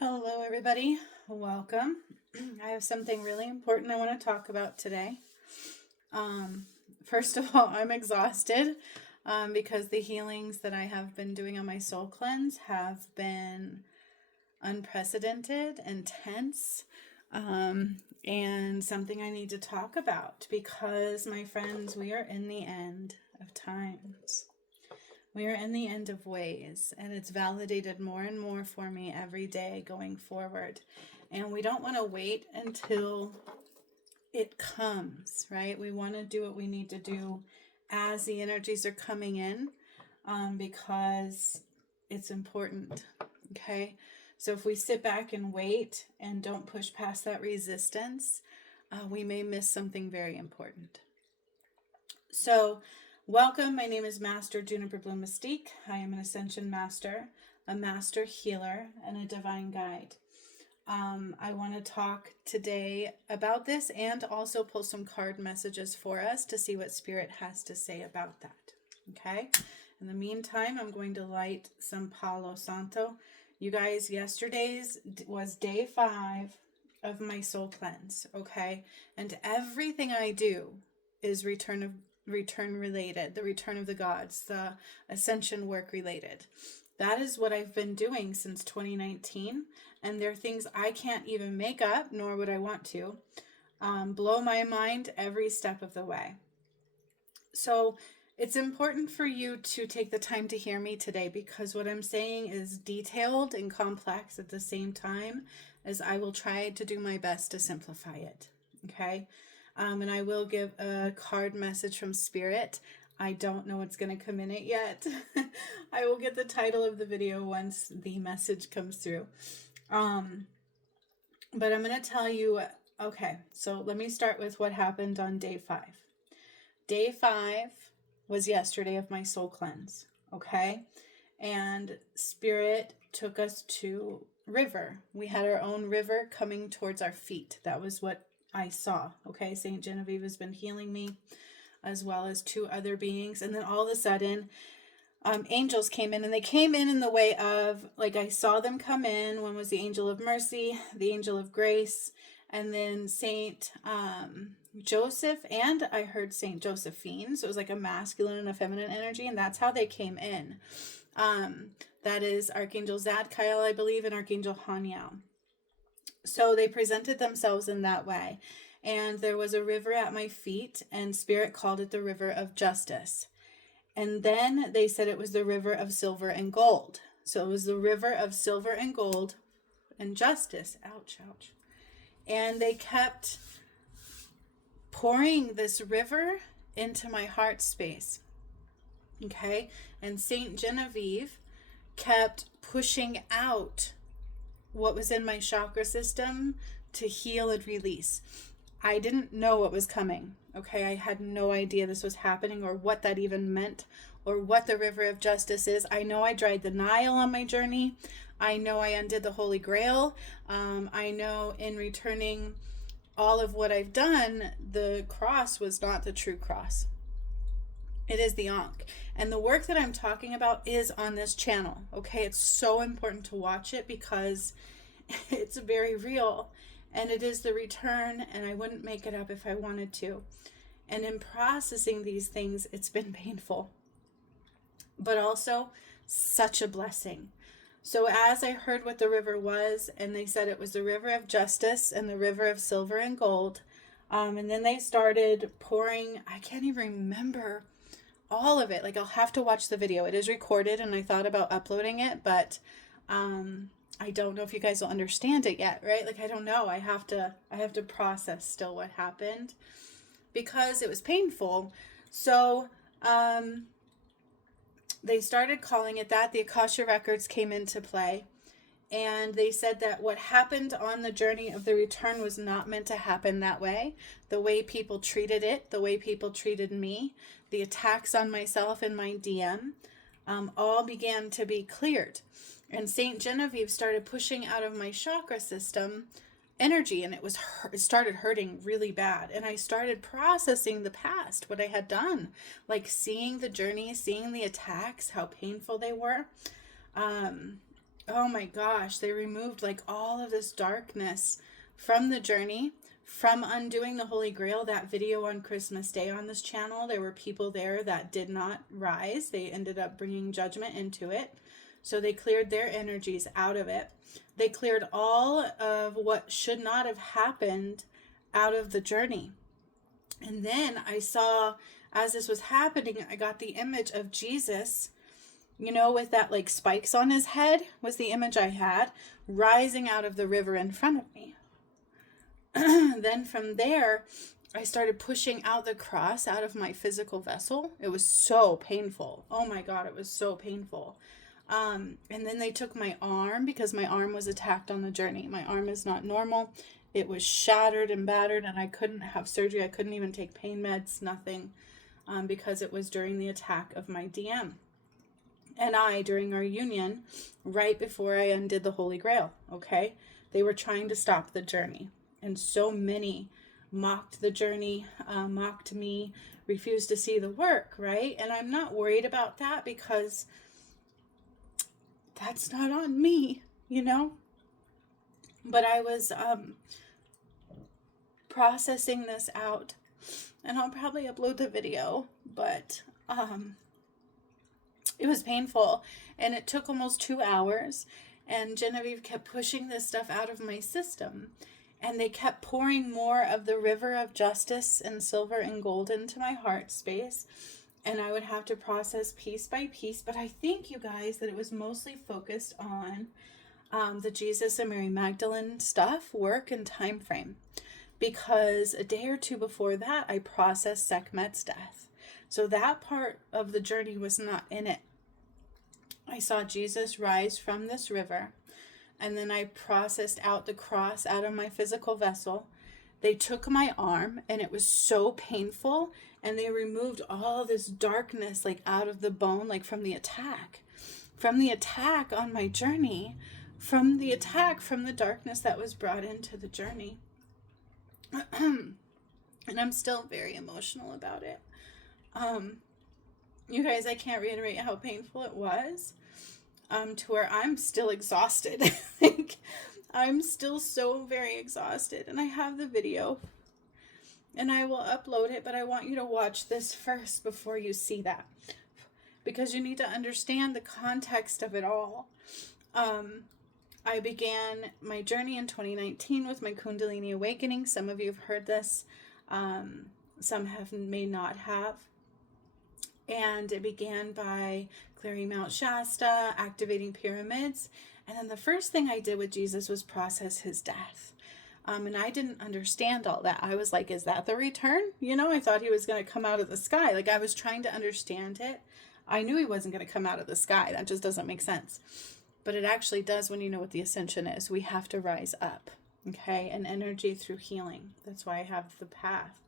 Hello, everybody. Welcome. I have something really important I want to talk about today. First of all, I'm exhausted because the healings that I have been doing on my soul cleanse have been unprecedented, intense, and something I need to talk about because, my friends, we are in the end of times. We are in the end of ways, and it's validated more and more for me every day going forward. And we don't want to wait until it comes, right? We want to do what we need to do as the energies are coming in because it's important, okay? So if we sit back and wait and don't push past that resistance, we may miss something very important. So welcome, my name is Master Juniper Bloom Mystique. I am an Ascension Master, a Master Healer, and a Divine Guide. I want to talk today about this and also pull some card messages for us to see what Spirit has to say about that. Okay? In the meantime, I'm going to light some Palo Santo. You guys, yesterday's was day 5 of my soul cleanse, okay? And everything I do is return related, the return of the gods, the ascension work related. That is what I've been doing since 2019, and there are things I can't even make up, nor would I want to, blow my mind every step of the way. So it's important for you to take the time to hear me today because what I'm saying is detailed and complex at the same time as I will try to do my best to simplify it, okay? And I will give a card message from Spirit. I don't know what's going to come in it yet. I will get the title of the video once the message comes through. But I'm going to tell you, okay, so let me start with what happened on day 5. Day 5 was yesterday of my soul cleanse, okay? And Spirit took us to river. We had our own river coming towards our feet. That was what I saw, okay? Saint Genevieve has been healing me, as well as 2 other beings. And then all of a sudden, angels came in, and they came in the way of, like, I saw them come in. One was the angel of mercy, the angel of grace, and then Saint Joseph, and I heard Saint Josephine. So it was like a masculine and a feminine energy, and that's how they came in. That is Archangel Zadkiel, I believe, and Archangel Haniel. So they presented themselves in that way. And there was a river at my feet, and Spirit called it the river of justice. And then they said it was the river of silver and gold. So it was the river of silver and gold and justice. Ouch, ouch. And they kept pouring this river into my heart space. Okay? And Saint Genevieve kept pushing out what was in my chakra system to heal and release. I didn't know what was coming, okay? I had no idea this was happening or what that even meant or what the river of justice is. I know I dried the Nile on my journey. I know I undid the Holy Grail. I know in returning all of what I've done, the cross was not the true cross. It is the Ankh. And the work that I'm talking about is on this channel, okay? It's so important to watch it because it's very real. And it is the return, and I wouldn't make it up if I wanted to. And in processing these things, it's been painful, but also such a blessing. So as I heard what the river was, and they said it was the river of justice and the river of silver and gold, and then they started pouring, I can't even remember all of it. Like, I'll have to watch the video. It is recorded, and I thought about uploading it, but I don't know if you guys will understand it yet, right? Like, I don't know. I have to process still what happened because it was painful. So they started calling it that. The Akasha records came into play, and they said that what happened on the journey of the return was not meant to happen that way. The way people treated it, the way people treated me, the attacks on myself and my DM, all began to be cleared. And Saint Genevieve started pushing out of my chakra system energy, and it started hurting really bad. And I started processing the past, what I had done, like seeing the journey, seeing the attacks, how painful they were. oh my gosh, they removed like all of this darkness from the journey, from undoing the Holy Grail. That video on Christmas Day on this channel, there were people there that did not rise. They ended up bringing judgment into it. So they cleared their energies out of it. They cleared all of what should not have happened out of the journey. And then I saw, as this was happening, I got the image of Jesus, you know, with that like spikes on his head was the image I had, rising out of the river in front of me. Then from there, I started pushing out the cross out of my physical vessel. It was so painful. Oh my God, it was so painful. And then they took my arm, because my arm was attacked on the journey. My arm is not normal. It was shattered and battered, and I couldn't have surgery. I couldn't even take pain meds, nothing, because it was during the attack of my DM. And during our union, right before I undid the Holy Grail, okay? They were trying to stop the journey. And so many mocked the journey, mocked me, refused to see the work, right? And I'm not worried about that, because that's not on me, you know? But I was processing this out, and I'll probably upload the video, but it was painful, and it took almost 2 hours, and Genevieve kept pushing this stuff out of my system, and they kept pouring more of the river of justice and silver and gold into my heart space, and I would have to process piece by piece. But I think, you guys, that it was mostly focused on the Jesus and Mary Magdalene stuff, work, and time frame, because a day or two before that, I processed Sekhmet's death. So that part of the journey was not in it. I saw Jesus rise from this river, and then I processed out the cross out of my physical vessel. They took my arm, and it was so painful, and they removed all this darkness like out of the bone, like from the attack on my journey, from the darkness that was brought into the journey. And I'm still very emotional about it. You guys, I can't reiterate how painful it was, to where I'm still exhausted. Like, I'm still so very exhausted, and I have the video, and I will upload it, but I want you to watch this first before you see that, because you need to understand the context of it all. I began my journey in 2019 with my Kundalini awakening. Some of you have heard this. Some may not have. And it began by clearing Mount Shasta, activating pyramids. And then the first thing I did with Jesus was process his death. And I didn't understand all that. I was like, is that the return? You know, I thought he was going to come out of the sky. Like, I was trying to understand it. I knew he wasn't going to come out of the sky. That just doesn't make sense. But it actually does when you know what the ascension is. We have to rise up, okay? And energy through healing. That's why I have the path.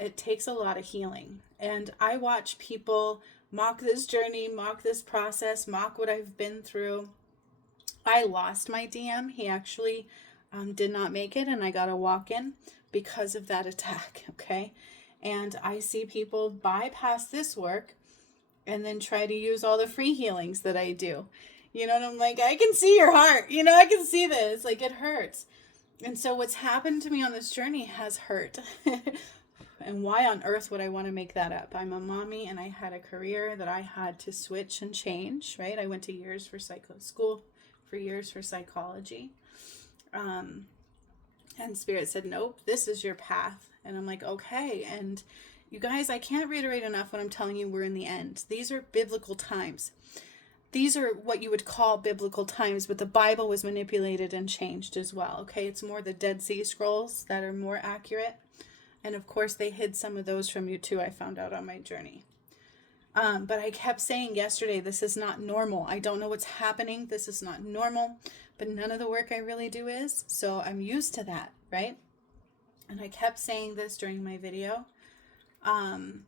It takes a lot of healing. And I watch people mock this journey, mock this process, mock what I've been through. I lost my DM. He actually did not make it, and I got a walk-in because of that attack, okay? And I see people bypass this work and then try to use all the free healings that I do. You know, and I'm like, I can see your heart. You know, I can see this. Like, it hurts. And so what's happened to me on this journey has hurt. And why on earth would I want to make that up? I'm a mommy, and I had a career that I had to switch and change, right? I went to years for school for years for psychology. And Spirit said, nope, this is your path. And I'm like, okay. And you guys, I can't reiterate enough when I'm telling you we're in the end. These are biblical times. These are what you would call biblical times, but the Bible was manipulated and changed as well, okay? It's more the Dead Sea Scrolls that are more accurate. And of course, they hid some of those from you too, I found out on my journey. But I kept saying yesterday, this is not normal. I don't know what's happening. This is not normal. But none of the work I really do is. So I'm used to that, right? And I kept saying this during my video. And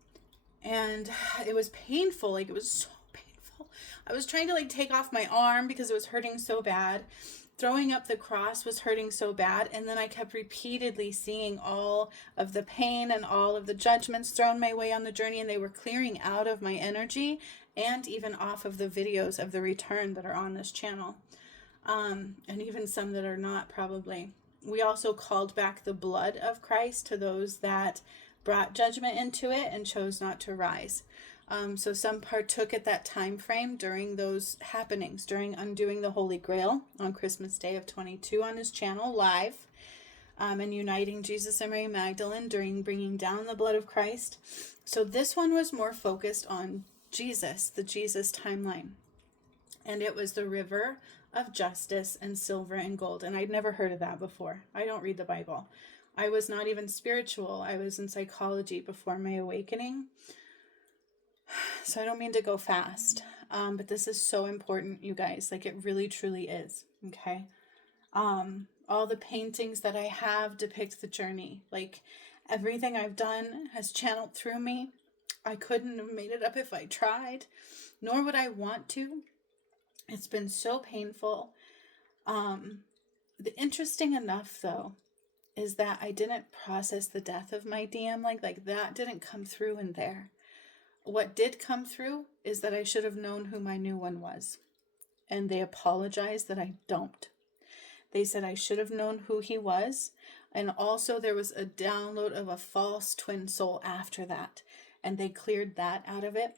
it was painful. Like, it was so painful. I was trying to take off my arm because it was hurting so bad. Throwing up the cross was hurting so bad. And then I kept repeatedly seeing all of the pain and all of the judgments thrown my way on the journey, and they were clearing out of my energy and even off of the videos of the return that are on this channel, and even some that are not probably. We also called back the blood of Christ to those that brought judgment into it and chose not to rise. So some partook at that time frame during those happenings, during undoing the Holy Grail on Christmas Day of 22 on his channel live, and uniting Jesus and Mary Magdalene during bringing down the blood of Christ. So this one was more focused on Jesus, the Jesus timeline. And it was the river of justice and silver and gold. And I'd never heard of that before. I don't read the Bible. I was not even spiritual. I was in psychology before my awakening. So I don't mean to go fast. But this is so important, you guys. Like, it really, truly is. Okay. All the paintings that I have depict the journey. Like, everything I've done has channeled through me. I couldn't have made it up if I tried, nor would I want to. It's been so painful. The interesting enough, though, is that I didn't process the death of my DM. Like that didn't come through in there. What did come through is that I should have known who my new one was. And they apologized that I don't. They said I should have known who he was. And also there was a download of a false twin soul after that. And they cleared that out of it.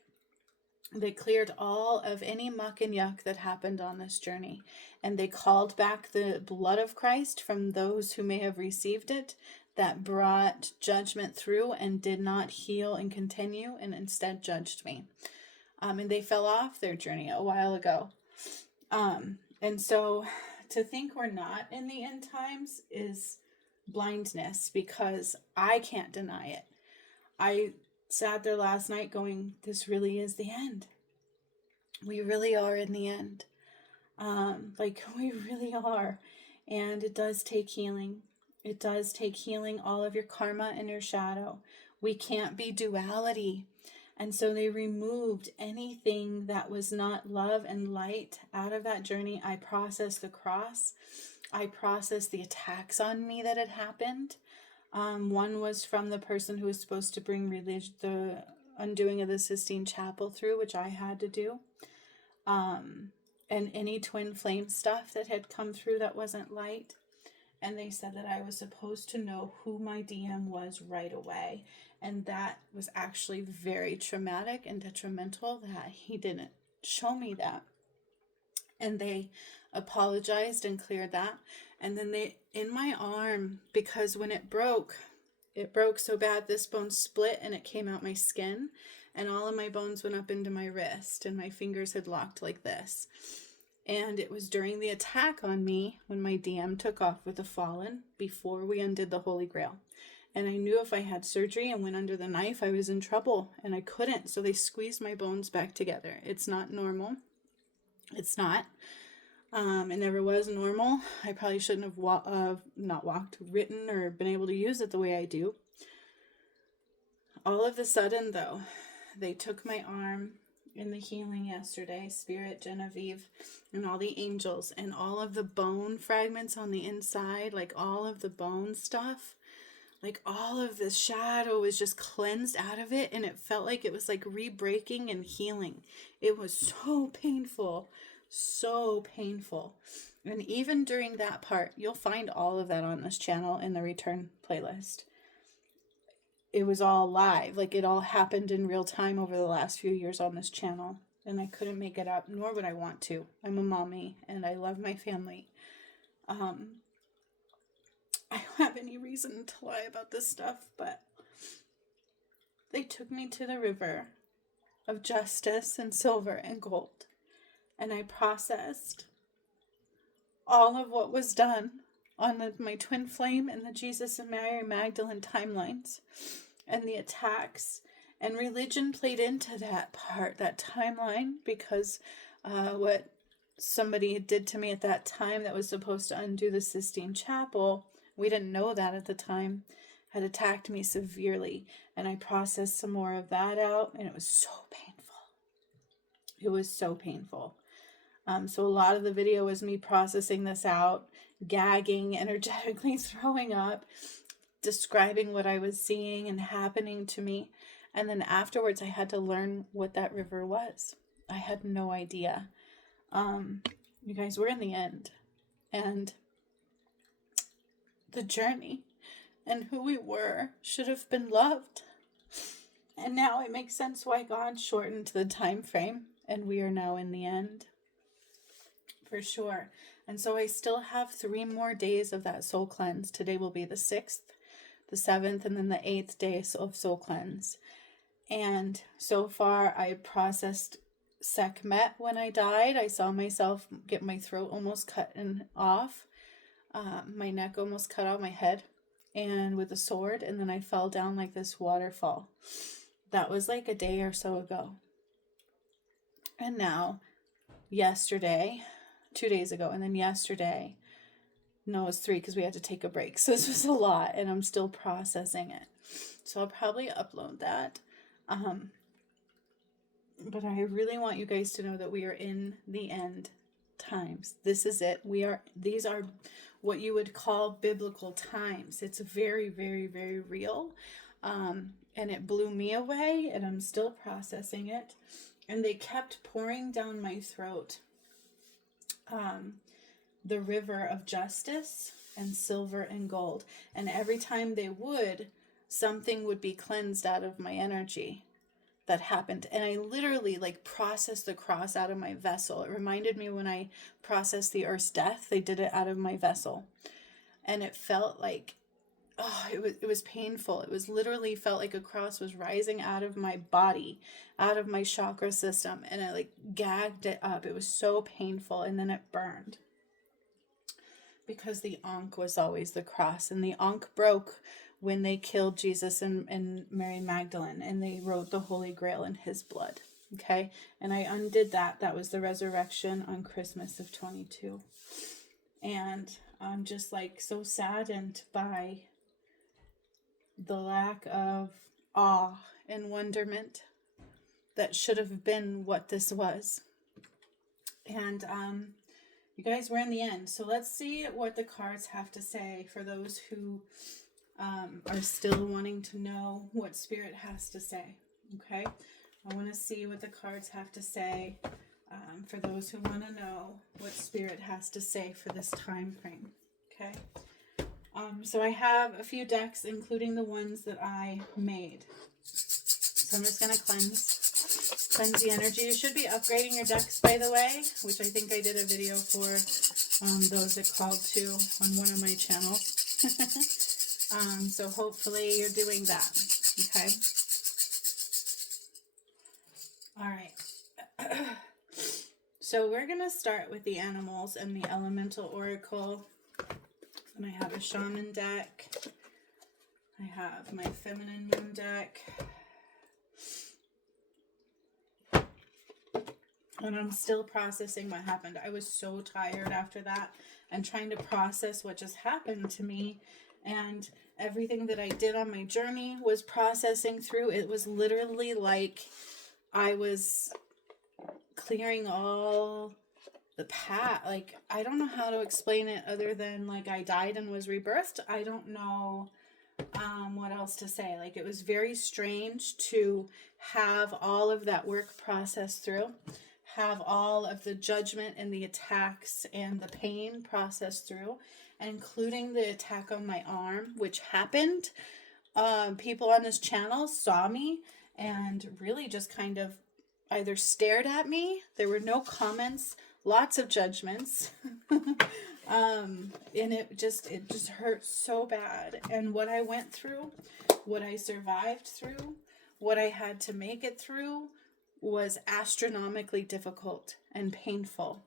They cleared all of any muck and yuck that happened on this journey. And they called back the blood of Christ from those who may have received it that brought judgment through and did not heal and continue and instead judged me. And they fell off their journey a while ago. And so to think we're not in the end times is blindness, because I can't deny it. I sat there last night going, this really is the end. We really are in the end. We really are. And it does take healing. It does take healing all of your karma and your shadow. We can't be duality. And so they removed anything that was not love and light out of that journey. I processed the cross. I processed the attacks on me that had happened. One was from the person who was supposed to bring the undoing of the Sistine Chapel through, which I had to do. And any twin flame stuff that had come through that wasn't light. And they said that I was supposed to know who my DM was right away. And that was actually very traumatic and detrimental that he didn't show me that. And they apologized and cleared that. And then in my arm, because when it broke so bad, this bone split and it came out my skin. And all of my bones went up into my wrist and my fingers had locked like this. And it was during the attack on me when my DM took off with the fallen before we undid the Holy Grail. And I knew if I had surgery and went under the knife, I was in trouble and I couldn't. So they squeezed my bones back together. It's not normal. It's not. It never was normal. I probably shouldn't have written or been able to use it the way I do. All of a sudden, though, they took my arm in the healing yesterday, Spirit, Genevieve, and all the angels, and all of the bone fragments on the inside, like all of the bone stuff, like all of the shadow was just cleansed out of it, and it felt like it was like re-breaking and healing. It was so painful. So painful. And even during that part, you'll find all of that on this channel in the return playlist. It was all live. Like, it all happened in real time over the last few years on this channel. And I couldn't make it up, nor would I want to. I'm a mommy and I love my family. I don't have any reason to lie about this stuff, but they took me to the river of justice and silver and gold. And I processed all of what was done on my twin flame and the Jesus and Mary Magdalene timelines and the attacks. And religion played into that part, that timeline, because what somebody did to me at that time that was supposed to undo the Sistine Chapel, we didn't know that at the time, had attacked me severely. And I processed some more of that out, and it was so painful. It was so painful. So a lot of the video was me processing this out, gagging, energetically throwing up, describing what I was seeing and happening to me. And then afterwards, I had to learn what that river was. I had no idea. You guys, we're in the end. And the journey and who we were should have been loved. And now it makes sense why God shortened the time frame, and we are now in the end. For sure. And so I still have 3 more days of that soul cleanse. Today will be the 6th, the 7th, and then the 8th day of soul cleanse. And so far I processed Sekhmet when I died. I saw myself get my throat almost cut off, my neck almost cut off, my head, and with a sword, and then I fell down like this waterfall. That was like a day or so ago. And now, yesterday, 2 days ago, and then yesterday, no, it was 3 because we had to take a break. So this was a lot, and I'm still processing it. So I'll probably upload that. But I really want you guys to know that we are in the end times. This is it. These are what you would call biblical times. It's very, very, very real. And it blew me away, and I'm still processing it. And they kept pouring down my throat the river of justice and silver and gold. And every time they would, something would be cleansed out of my energy. That happened. And I literally processed the cross out of my vessel. It reminded me when I processed the Earth's death, they did it out of my vessel. And it felt like, it was painful. It was literally felt like a cross was rising out of my body, out of my chakra system. And I gagged it up. It was so painful. And then it burned. Because the Ankh was always the cross. And the Ankh broke when they killed Jesus and Mary Magdalene, and they wrote the Holy Grail in his blood. Okay. And I undid that. That was the resurrection on Christmas of 22. And I'm just so saddened by the lack of awe and wonderment that should have been what this was. And, you guys, we're in the end. So let's see what the cards have to say for those who are still wanting to know what Spirit has to say. Okay, I want to see what the cards have to say for those who want to know what Spirit has to say for this time frame. Okay, so I have a few decks, including the ones that I made. So I'm just going to cleanse the energy. You should be upgrading your decks, by the way, which I think I did a video for those that called to on one of my channels. So hopefully you're doing that. Okay. All right. So we're going to start with the animals and the elemental oracle. And I have a shaman deck. I have my feminine moon deck. And I'm still processing what happened. I was so tired after that and trying to process what just happened to me. And everything that I did on my journey was processing through. It was literally like I was clearing all the path. I don't know how to explain it other than I died and was rebirthed. I don't know what else to say. It was very strange to have all of that work processed through. Have all of the judgment and the attacks and the pain processed through, including the attack on my arm, which happened. People on this channel saw me and really just kind of either stared at me. There were no comments, lots of judgments. And it just hurt so bad. And what I went through, what I survived through, what I had to make it through was astronomically difficult and painful.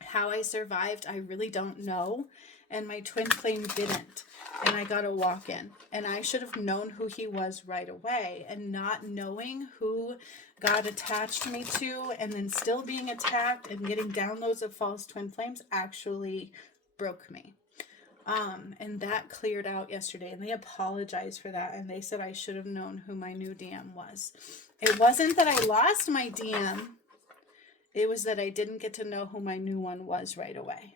How I survived, I really don't know. And my twin flame didn't. And I got a walk-in. And I should have known who he was right away. And not knowing who God attached me to and then still being attacked and getting downloads of false twin flames actually broke me. And that cleared out yesterday. And they apologized for that. And they said I should have known who my new DM was. It wasn't that I lost my DM. It was that I didn't get to know who my new one was right away.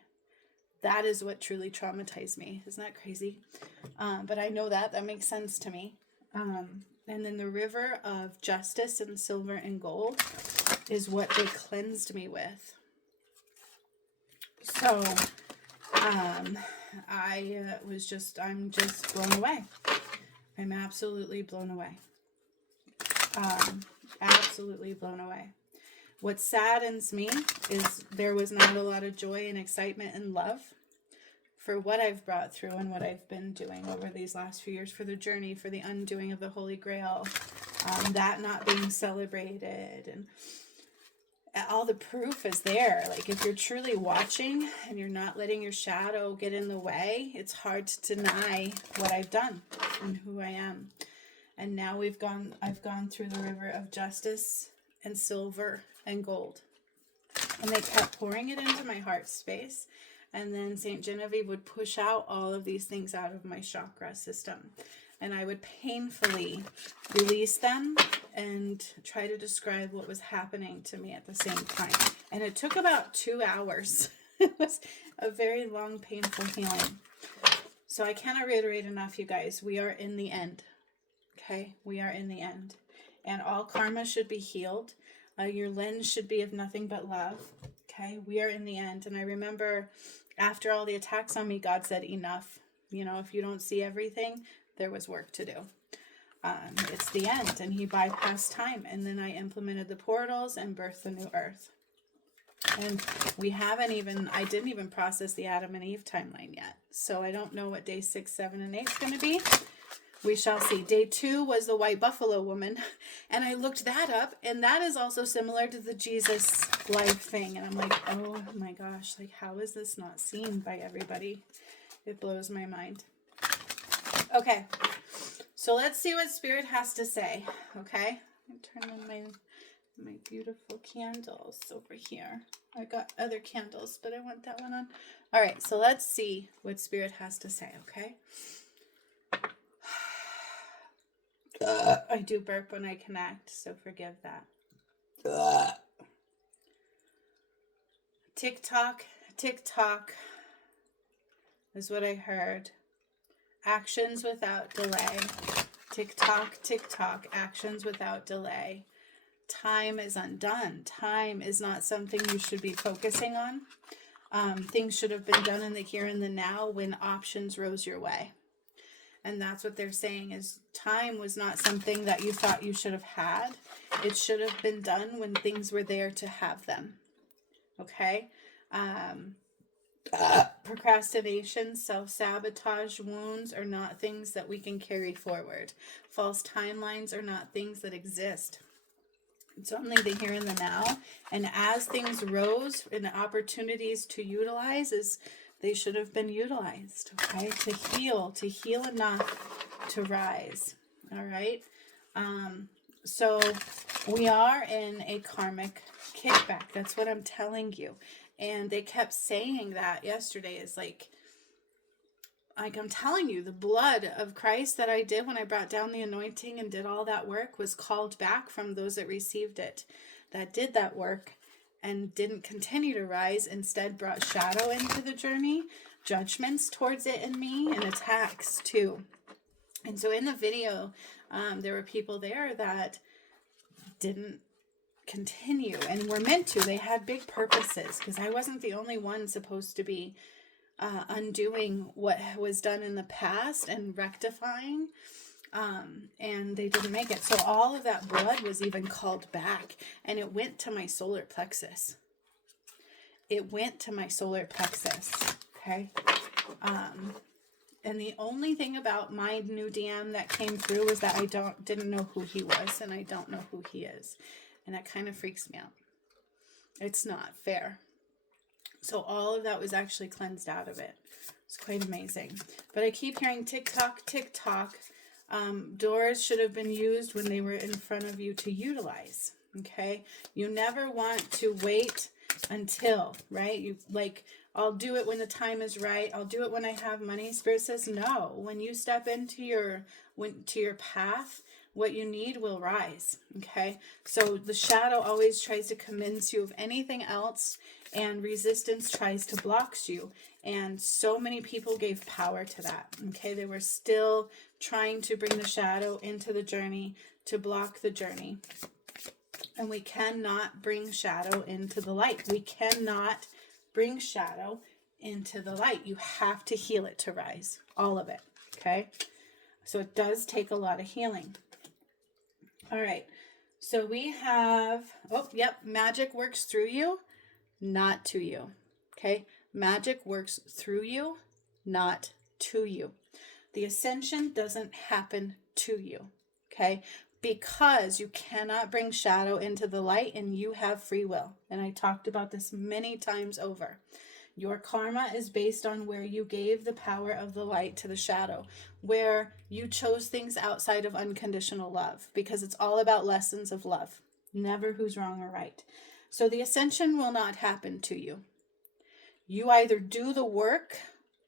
That is what truly traumatized me. Isn't that crazy? But I know that makes sense to me. And then the river of justice and silver and gold is what they cleansed me with. So I'm just blown away. I'm absolutely blown away. Absolutely blown away. What saddens me is there was not a lot of joy and excitement and love for what I've brought through and what I've been doing over these last few years, for the journey, for the undoing of the Holy Grail, that not being celebrated, and all the proof is there. Like, if you're truly watching and you're not letting your shadow get in the way, it's hard to deny what I've done and who I am. And now I've gone through the river of justice and silver and gold. And they kept pouring it into my heart space. And then St. Genevieve would push out all of these things out of my chakra system. And I would painfully release them and try to describe what was happening to me at the same time. And it took about 2 hours. It was a very long, painful healing. So I cannot reiterate enough, you guys. We are in the end. Okay? We are in the end. And all karma should be healed. Your lens should be of nothing but love. Okay? We are in the end. And I remember after all the attacks on me, God said, enough. You know, if you don't see everything, there was work to do. It's the end. And he bypassed time. And then I implemented the portals and birthed the new earth. And I didn't even process the Adam and Eve timeline yet. So I don't know what day 6, 7, and 8 is going to be. We shall see. Day 2 was the white buffalo woman. And I looked that up. And that is also similar to the Jesus life thing. And I'm like, oh my gosh, like, how is this not seen by everybody? It blows my mind. Okay. So let's see what Spirit has to say. Okay. I turn on my beautiful candles over here. I got other candles, but I want that one on. All right. So let's see what Spirit has to say. Okay. I do burp when I connect, so forgive that. Tick tock is what I heard. Actions without delay. Tick tock, actions without delay. Time is undone. Time is not something you should be focusing on. Things should have been done in the here and the now when options rose your way. And that's what they're saying, is time was not something that you thought you should have had. It should have been done when things were there to have them. Okay? Procrastination, self-sabotage, wounds are not things that we can carry forward. False timelines are not things that exist. It's only the here and the now. And as things rose and opportunities to utilize, they should have been utilized, okay? To heal enough to rise, all right? So we are in a karmic kickback. That's what I'm telling you. And they kept saying that yesterday is like I'm telling you, the blood of Christ that I did when I brought down the anointing and did all that work was called back from those that received it, that did that work and didn't continue to rise, instead brought shadow into the journey, judgments towards it and me, and attacks too. And so in the video, there were people there that didn't continue and were meant to. They had big purposes, because I wasn't the only one supposed to be undoing what was done in the past and rectifying, and they didn't make it. So all of that blood was even called back, and it went to my solar plexus. It went to my solar plexus, okay? And the only thing about my new DM that came through was that I didn't know who he was, and I don't know who he is. And that kind of freaks me out. It's not fair. So all of that was actually cleansed out of it. It's quite amazing. But I keep hearing tick-tock, tick-tock. Doors should have been used when they were in front of you to utilize. Okay? You never want to wait until, right? You like, I'll do it when the time is right. I'll do it when I have money. Spirit says no. When you step into your path, what you need will rise. Okay? So the shadow always tries to convince you of anything else, and resistance tries to block you. And so many people gave power to that. Okay? They were still trying to bring the shadow into the journey to block the journey. And we cannot bring shadow into the light. We cannot bring shadow into the light. You have to heal it to rise. All of it. Okay? So it does take a lot of healing. All right. So we have, oh, yep, magic works through you, not to you. Okay? Magic works through you, not to you. The ascension doesn't happen to you. Okay? Because you cannot bring shadow into the light and you have free will. And I talked about this many times over. Your karma is based on where you gave the power of the light to the shadow, where you chose things outside of unconditional love, because it's all about lessons of love, never who's wrong or right. So the ascension will not happen to you. You either do the work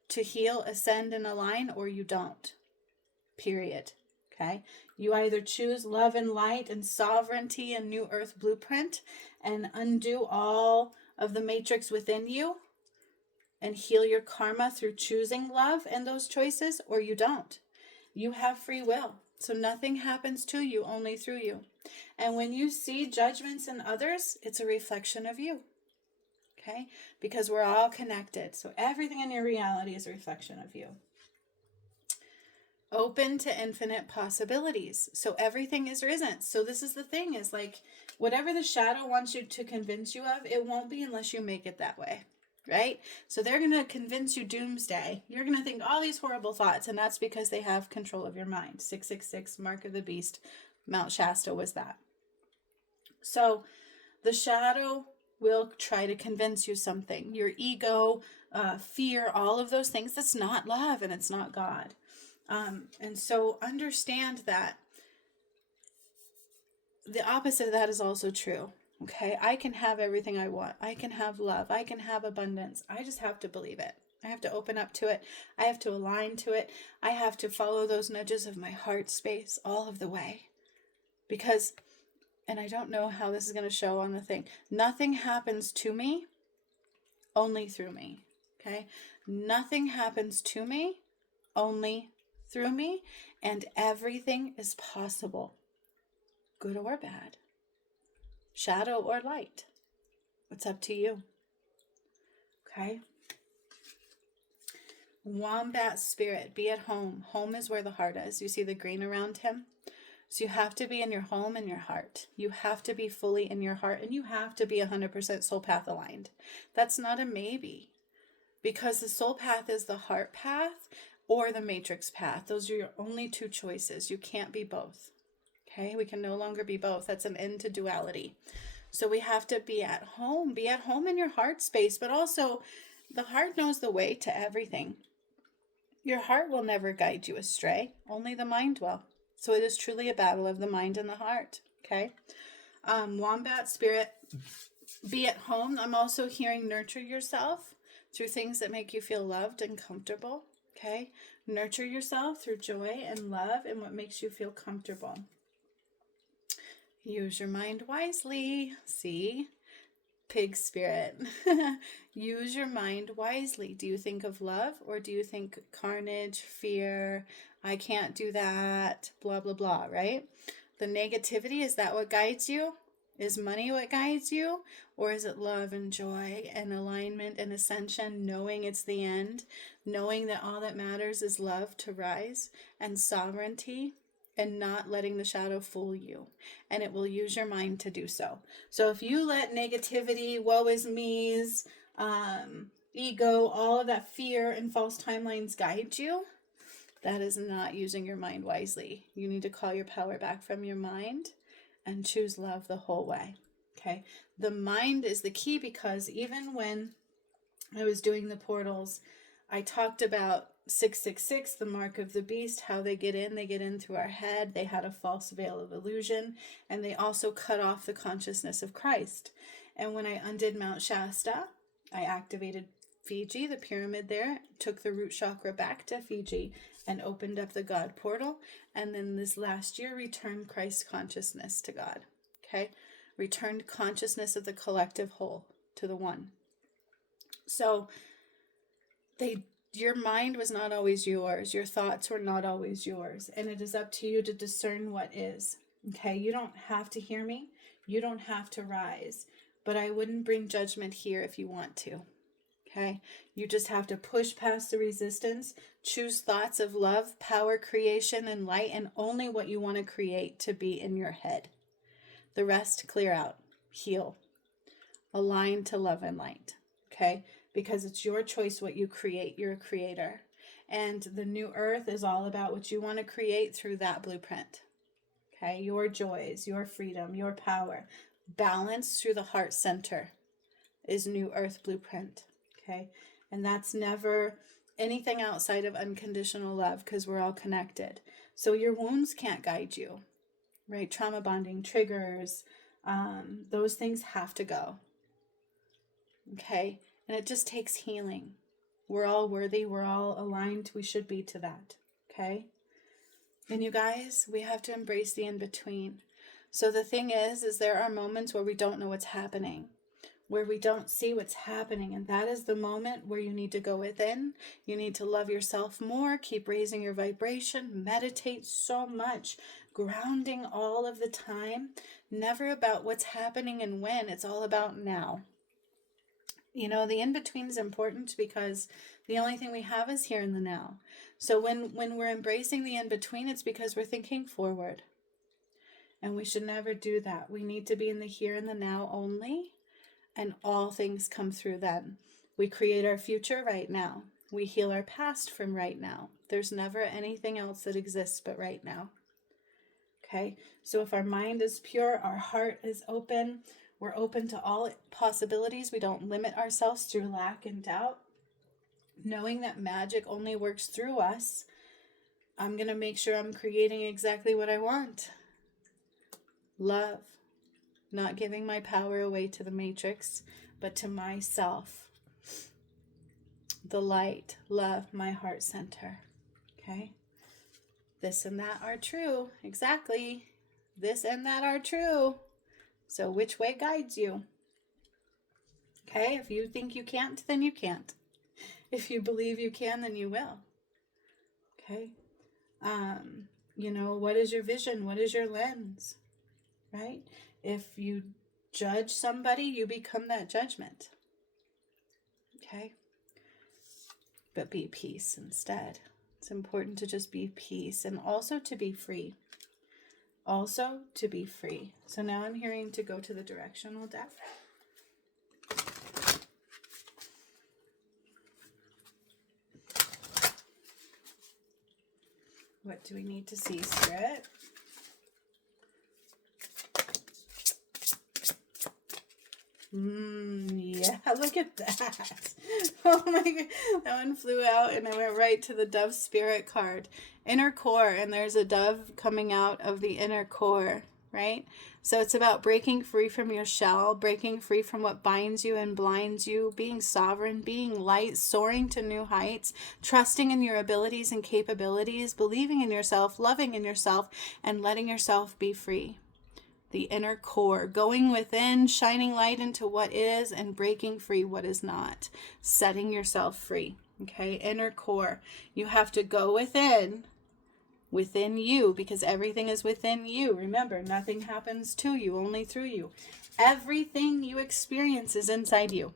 to heal, ascend, and align, or you don't. Period. Okay? You either choose love and light and sovereignty and new earth blueprint and undo all of the matrix within you and heal your karma through choosing love and those choices, or you don't. You have free will. So nothing happens to you, only through you. And when you see judgments in others, it's a reflection of you. Okay? Because we're all connected. So everything in your reality is a reflection of you. Open to infinite possibilities. So everything is or isn't. So this is the thing, is like, whatever the shadow wants you to convince you of, it won't be unless you make it that way. Right? So they're going to convince you doomsday. You're going to think all these horrible thoughts, and that's because they have control of your mind. 666, Mark of the Beast, Mount Shasta was that. So the shadow will try to convince you something. Your ego, fear, all of those things, that's not love and it's not God. And so understand that the opposite of that is also true. Okay, I can have everything I want. I can have love. I can have abundance. I just have to believe it. I have to open up to it. I have to align to it. I have to follow those nudges of my heart space all of the way. Because, and I don't know how this is going to show on the thing, nothing happens to me, only through me. Okay, nothing happens to me, only through me, and everything is possible, good or bad. Shadow or light. It's up to you. Okay? Wombat spirit, be at home. Home is where the heart is. You see the green around him? So you have to be in your home and your heart. You have to be fully in your heart, and you have to be 100% soul path aligned. That's not a maybe. Because the soul path is the heart path or the matrix path. Those are your only two choices. You can't be both. Okay, we can no longer be both. That's an end to duality. So we have to be at home. Be at home in your heart space, but also the heart knows the way to everything. Your heart will never guide you astray. Only the mind will. So it is truly a battle of the mind and the heart. Okay. Wombat spirit, be at home. I'm also hearing nurture yourself through things that make you feel loved and comfortable. Okay. Nurture yourself through joy and love and what makes you feel comfortable. Use your mind wisely. See? Pig spirit. Use your mind wisely. Do you think of love, or do you think carnage, fear, I can't do that, blah, blah, blah, right? The negativity, is that what guides you? Is money what guides you? Or is it love and joy and alignment and ascension, knowing it's the end, knowing that all that matters is love to rise and sovereignty? And not letting the shadow fool you. And it will use your mind to do so. So if you let negativity, woe is me's, ego, all of that fear and false timelines guide you, that is not using your mind wisely. You need to call your power back from your mind and choose love the whole way. Okay? The mind is the key, because even when I was doing the portals, I talked about 666, the mark of the beast, how they get in through our head. They had a false veil of illusion, and they also cut off the consciousness of Christ. And when I undid Mount Shasta, I activated Fiji, the pyramid there, took the root chakra back to Fiji and opened up the God portal. And then this last year, returned Christ consciousness to God. Okay? Returned consciousness of the collective whole to the one. So your mind was not always yours. Your thoughts were not always yours. And it is up to you to discern what is. Okay? You don't have to hear me. You don't have to rise, but I wouldn't bring judgment here if you want to. Okay? You just have to push past the resistance, choose thoughts of love, power, creation, and light, and only what you want to create to be in your head. The rest, clear out, heal, align to love and light. Okay? Because it's your choice what you create. You're a creator. And the new earth is all about what you want to create through that blueprint. Okay? Your joys, your freedom, your power. Balance through the heart center is new earth blueprint. Okay? And that's never anything outside of unconditional love, because we're all connected. So your wounds can't guide you, right? Trauma bonding, triggers, those things have to go. Okay? And it just takes healing. We're all worthy. We're all aligned. We should be to that. Okay? And you guys, we have to embrace the in-between. So the thing is there are moments where we don't know what's happening, where we don't see what's happening. And that is the moment where you need to go within. You need to love yourself more, keep raising your vibration, meditate so much, grounding all of the time. Never about what's happening and when. It's all about now. You know, the in-between is important because the only thing we have is here in the now. So when we're embracing the in-between, it's because we're thinking forward. And we should never do that. We need to be in the here and the now only. And all things come through then. We create our future right now. We heal our past from right now. There's never anything else that exists but right now. Okay? So if our mind is pure, our heart is open, we're open to all possibilities. We don't limit ourselves through lack and doubt. Knowing that magic only works through us, I'm going to make sure I'm creating exactly what I want. Love. Not giving my power away to the matrix, but to myself. The light, love, my heart center. Okay? This and that are true. Exactly. This and that are true. So which way guides you? Okay? If you think you can't, then you can't. If you believe you can, then you will. Okay? You know, what is your vision? What is your lens? Right? If you judge somebody, you become that judgment. Okay? But be peace instead. It's important to just be peace and also to be free. Also to be free. So now I'm hearing to go to the directional deck. What do we need to see, Spirit? Yeah, look at that. Oh my God. That one flew out and I went right to the Dove Spirit card. Inner core, and there's a dove coming out of the inner core, right? So it's about breaking free from your shell, breaking free from what binds you and blinds you, being sovereign, being light, soaring to new heights, trusting in your abilities and capabilities, believing in yourself, loving in yourself, and letting yourself be free. The inner core, going within, shining light into what is and breaking free what is not, setting yourself free. Okay, inner core. You have to go within you, because everything is within you. Remember, nothing happens to you, only through you. Everything you experience is inside you.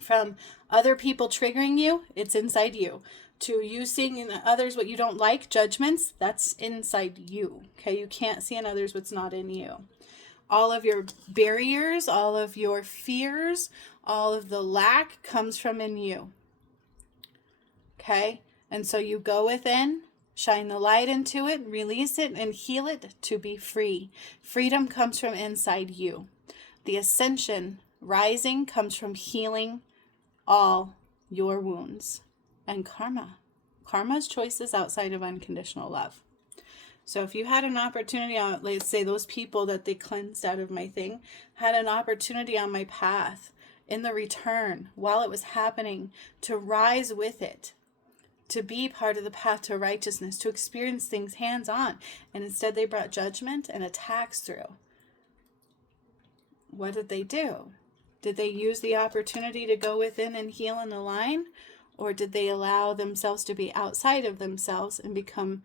From other people triggering you, it's inside you. To you seeing in others what you don't like, judgments, that's inside you. Okay, you can't see in others what's not in you. All of your barriers, all of your fears, all of the lack comes from in you. Okay, and so you go within, shine the light into it, release it, and heal it to be free. Freedom comes from inside you. The ascension, rising, comes from healing all your wounds. And karma. Karma's choices outside of unconditional love. So if you had an opportunity, let's say those people that they cleansed out of my thing, had an opportunity on my path in the return while it was happening to rise with it, to be part of the path to righteousness, to experience things hands-on, and instead they brought judgment and attacks through. What did they do? Did they use the opportunity to go within and heal and align? Or did they allow themselves to be outside of themselves and become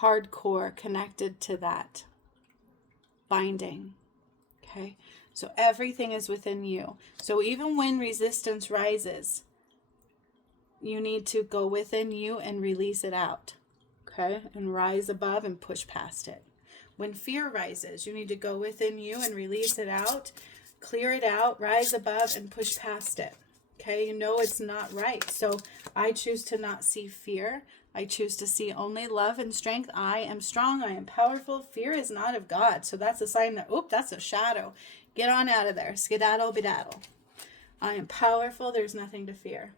hardcore connected to that binding? Okay, so everything is within you. So even when resistance rises, you need to go within you and release it out. Okay, and rise above and push past it. When fear rises, you need to go within you and release it out, clear it out, rise above and push past it. Okay, you know it's not right. So I choose to not see fear. I choose to see only love and strength. I am strong. I am powerful. Fear is not of God. So that's a sign that, that's a shadow. Get on out of there. Skedaddle bedaddle. I am powerful. There's nothing to fear.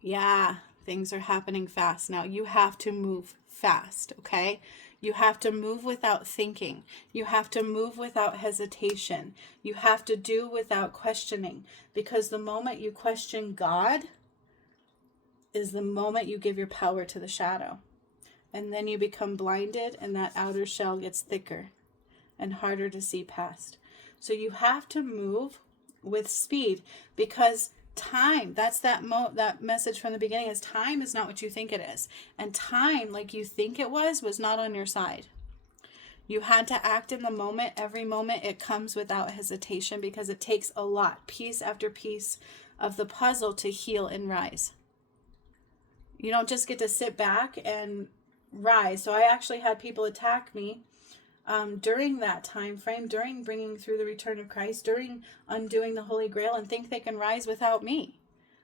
Yeah, things are happening fast now. You have to move fast, okay? You have to move without thinking. You have to move without hesitation. You have to do without questioning. Because the moment you question God is the moment you give your power to the shadow. And then you become blinded and that outer shell gets thicker and harder to see past. So you have to move with speed because time, that's that message from the beginning, is time is not what you think it is. And time, like you think it was not on your side. You had to act in the moment. Every moment it comes without hesitation because it takes a lot, piece after piece of the puzzle to heal and rise. You don't just get to sit back and rise. So I actually had people attack me during that time frame, during bringing through the return of Christ, during undoing the Holy Grail, and think they can rise without me,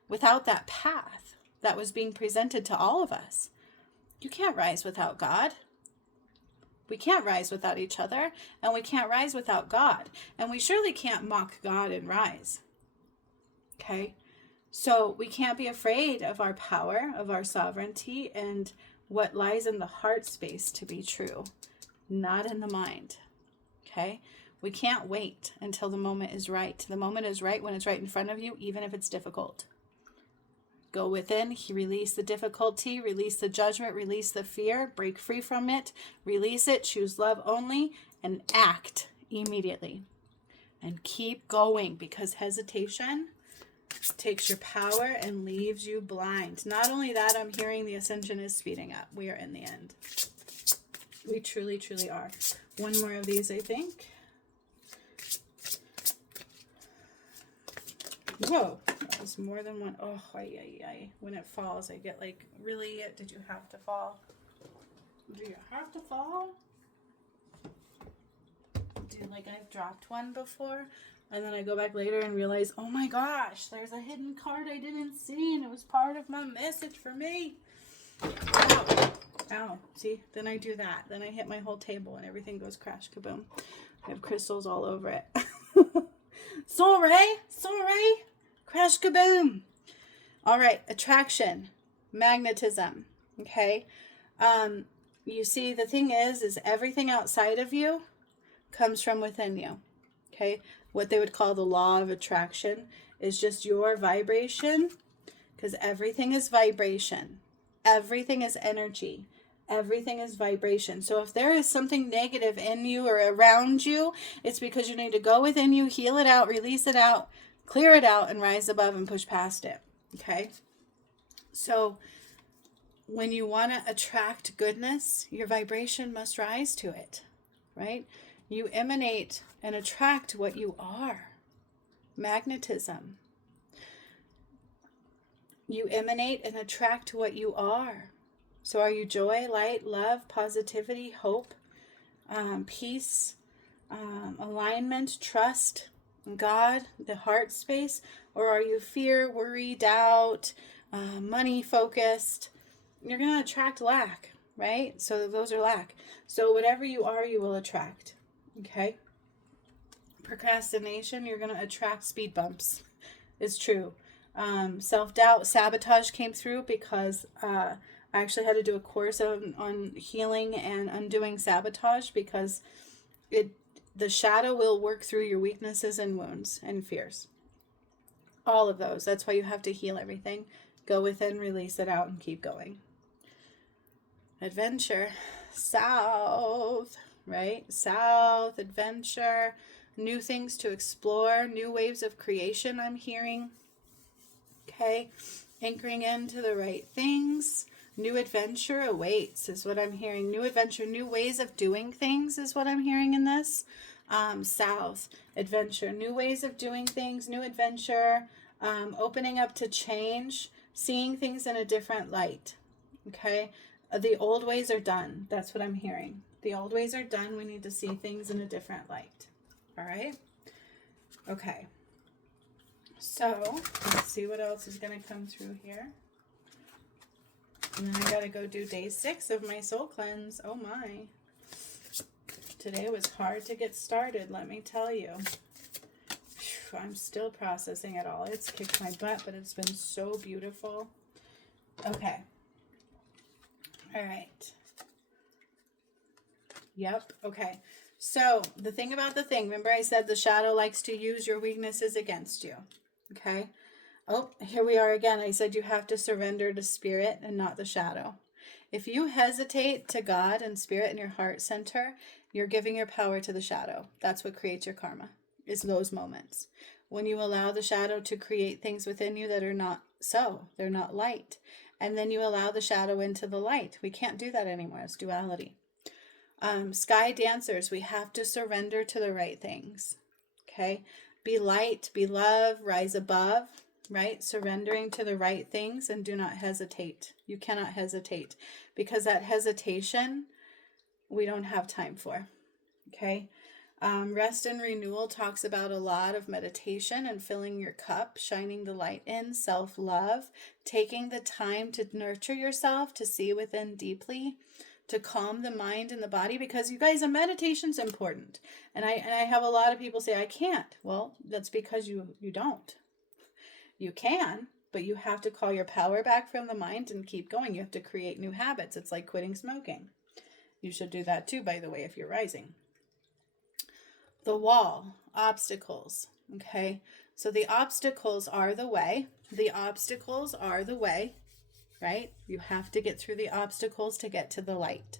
without that path that was being presented to all of us. You can't rise without God. We can't rise without each other, and we can't rise without God. And we surely can't mock God and rise. Okay? So we can't be afraid of our power, of our sovereignty, and what lies in the heart space to be true. Not in the mind. Okay? We can't wait until the moment is right. The moment is right when it's right in front of you, even if it's difficult. Go within, release the difficulty, release the judgment, release the fear, break free from it, release it, choose love only, and act immediately. And keep going, because hesitation takes your power and leaves you blind. Not only that, I'm hearing the ascension is speeding up. We are in the end. We truly, truly are. One more of these, I think. Whoa, that was more than one. Oh, when it falls, I get like, really? Did you have to fall? Do you have to fall? Dude, like I've dropped one before, and then I go back later and realize, oh my gosh, there's a hidden card I didn't see, and it was part of my message for me. Ow. Ow, see, then I do that. Then I hit my whole table and everything goes crash kaboom. I have crystals all over it. Sorry, crash kaboom. All right, attraction, magnetism, okay? You see, the thing is everything outside of you comes from within you, okay? What they would call the law of attraction is just your vibration, because everything is vibration. Everything is energy. Everything is vibration. So if there is something negative in you or around you, it's because you need to go within you, heal it out, release it out, clear it out, and rise above and push past it. Okay? So when you want to attract goodness, your vibration must rise to it, right? You emanate and attract what you are. Magnetism. You emanate and attract what you are. So are you joy, light, love, positivity, hope, peace, alignment, trust, God, the heart space? Or are you fear, worry, doubt, money focused? You're going to attract lack, right? So those are lack. So whatever you are, you will attract. Okay? Procrastination, you're going to attract speed bumps. It's true. Self-doubt, sabotage came through because I actually had to do a course on healing and undoing sabotage, because the shadow will work through your weaknesses and wounds and fears. All of those. That's why you have to heal everything. Go within, release it out, and keep going. Adventure. South, right? South, adventure, new things to explore, new waves of creation I'm hearing. Okay? Anchoring into the right things. New adventure awaits is what I'm hearing. New adventure, new ways of doing things is what I'm hearing in this. south, adventure, new ways of doing things, new adventure, opening up to change, seeing things in a different light. Okay, the old ways are done. That's what I'm hearing. The old ways are done. We need to see things in a different light. All right. Okay. So let's see what else is going to come through here. And then I got to go do day 6 of my soul cleanse. Oh my. Today was hard to get started, let me tell you. I'm still processing it all. It's kicked my butt, but it's been so beautiful. Okay. All right. Yep. Okay. So the thing about the thing, remember I said the shadow likes to use your weaknesses against you. Okay. Oh, here we are again. I said you have to surrender to spirit and not the shadow. If you hesitate to God and spirit in your heart center, you're giving your power to the shadow. That's what creates your karma, is those moments. When you allow the shadow to create things within you that are not so, they're not light. And then you allow the shadow into the light. We can't do that anymore. It's duality. Sky dancers, we have to surrender to the right things. Okay? Be light, be love, rise above, right? Surrendering to the right things, and do not hesitate. You cannot hesitate, because that hesitation, we don't have time for. Okay? Rest and renewal talks about a lot of meditation and filling your cup, shining the light in, self-love, taking the time to nurture yourself, to see within deeply, to calm the mind and the body, because you guys, a meditation's important. And I have a lot of people say, I can't. Well, that's because you don't. You can, but you have to call your power back from the mind and keep going. You have to create new habits. It's like quitting smoking. You should do that too, by the way, if you're rising. The wall, obstacles, okay? So the obstacles are the way. The obstacles are the way, right? You have to get through the obstacles to get to the light.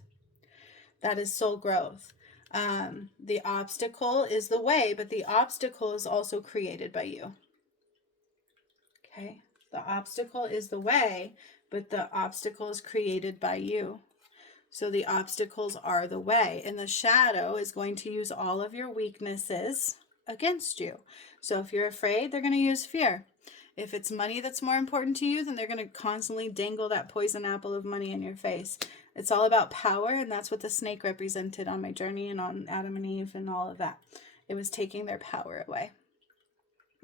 That is soul growth. The obstacle is the way, but the obstacle is also created by you. Okay? The obstacle is the way, but the obstacle is created by you. So the obstacles are the way, and the shadow is going to use all of your weaknesses against you. So if you're afraid, they're going to use fear. If it's money that's more important to you, then they're going to constantly dangle that poison apple of money in your face. It's all about power, and that's what the snake represented on my journey and on Adam and Eve and all of that. It was taking their power away.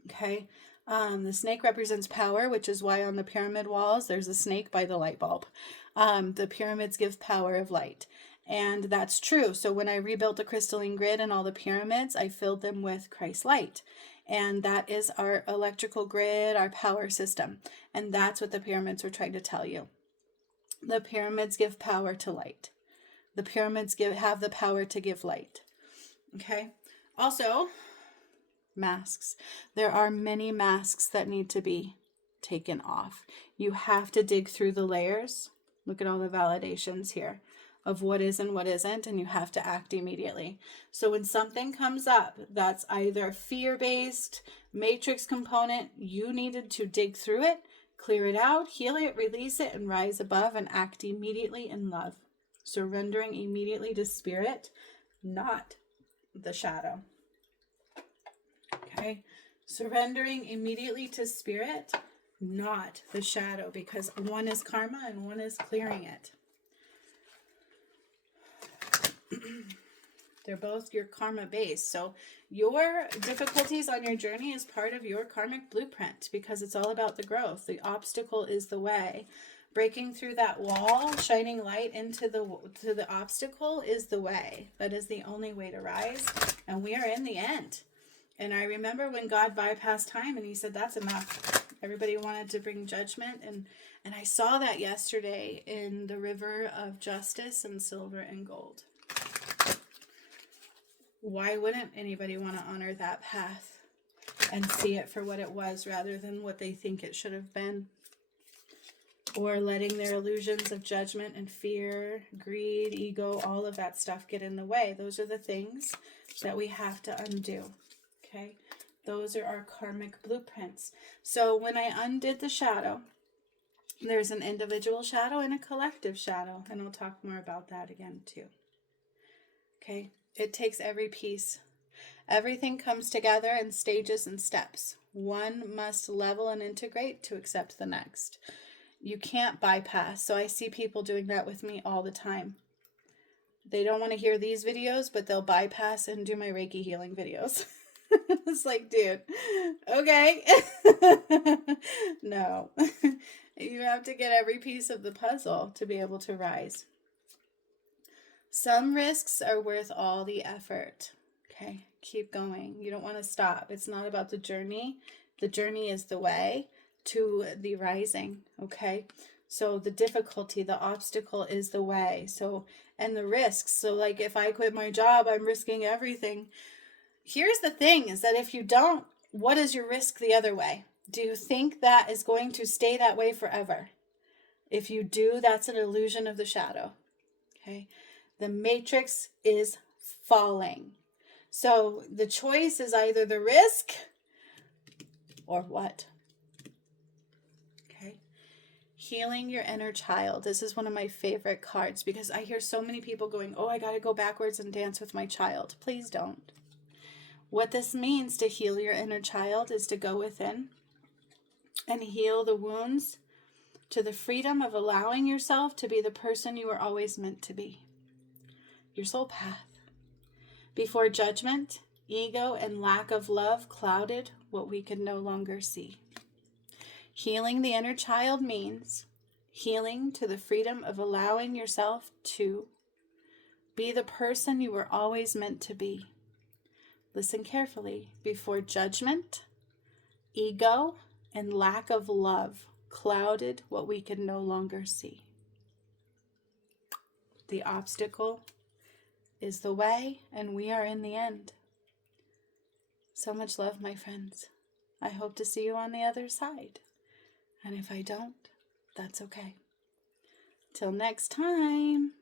Okay? The snake represents power, which is why on the pyramid walls there's a snake by the light bulb. The pyramids give power of light. And that's true. So when I rebuilt the crystalline grid and all the pyramids, I filled them with Christ light. And that is our electrical grid, our power system. And that's what the pyramids were trying to tell you. The pyramids give power to light. The pyramids have the power to give light. Okay? Also, masks. There are many masks that need to be taken off. You have to dig through the layers. Look at all the validations here of what is and what isn't, and you have to act immediately. So when something comes up that's either fear-based, matrix component, you needed to dig through it, clear it out, heal it, release it, and rise above and act immediately in love. Surrendering immediately to spirit, not the shadow. Okay? Surrendering immediately to spirit, not the shadow, because one is karma and one is clearing it. They're both your karma base. So your difficulties on your journey is part of your karmic blueprint, because it's all about the growth. The obstacle is the way. Breaking through that wall, shining light into the obstacle is the way. That is the only way to rise. And we are in the end. And I remember when God bypassed time and he said, that's enough. Everybody wanted to bring judgment. And I saw that yesterday in the river of justice and silver and gold. Why wouldn't anybody want to honor that path and see it for what it was rather than what they think it should have been? Or letting their illusions of judgment and fear, greed, ego, all of that stuff get in the way. Those are the things that we have to undo. Okay? Those are our karmic blueprints. So when I undid the shadow, there's an individual shadow and a collective shadow. And I'll talk more about that again too. Okay? It takes every piece. Everything comes together in stages and steps. One must level and integrate to accept the next. You can't bypass. So I see people doing that with me all the time. They don't want to hear these videos, but they'll bypass and do my Reiki healing videos. It's like, dude, okay. No. You have to get every piece of the puzzle to be able to rise. Some risks are worth all the effort. Okay, keep going. You don't want to stop. It's not about the journey. The journey is the way to the rising. Okay, so the difficulty, the obstacle is the way. So, and the risks. So, like if I quit my job, I'm risking everything. Here's the thing is that if you don't, what is your risk the other way? Do you think that is going to stay that way forever? If you do, that's an illusion of the shadow. Okay, the matrix is falling. So the choice is either the risk or what? Okay. Healing your inner child. This is one of my favorite cards because I hear so many people going, oh, I got to go backwards and dance with my child. Please don't. What this means to heal your inner child is to go within and heal the wounds to the freedom of allowing yourself to be the person you were always meant to be. Your soul path. Before judgment, ego, and lack of love clouded what we could no longer see. Healing the inner child means healing to the freedom of allowing yourself to be the person you were always meant to be. Listen carefully. Before judgment, ego, and lack of love clouded what we could no longer see. The obstacle is the way, and we are in the end. So much love, my friends. I hope to see you on the other side. And if I don't, that's okay. Till next time.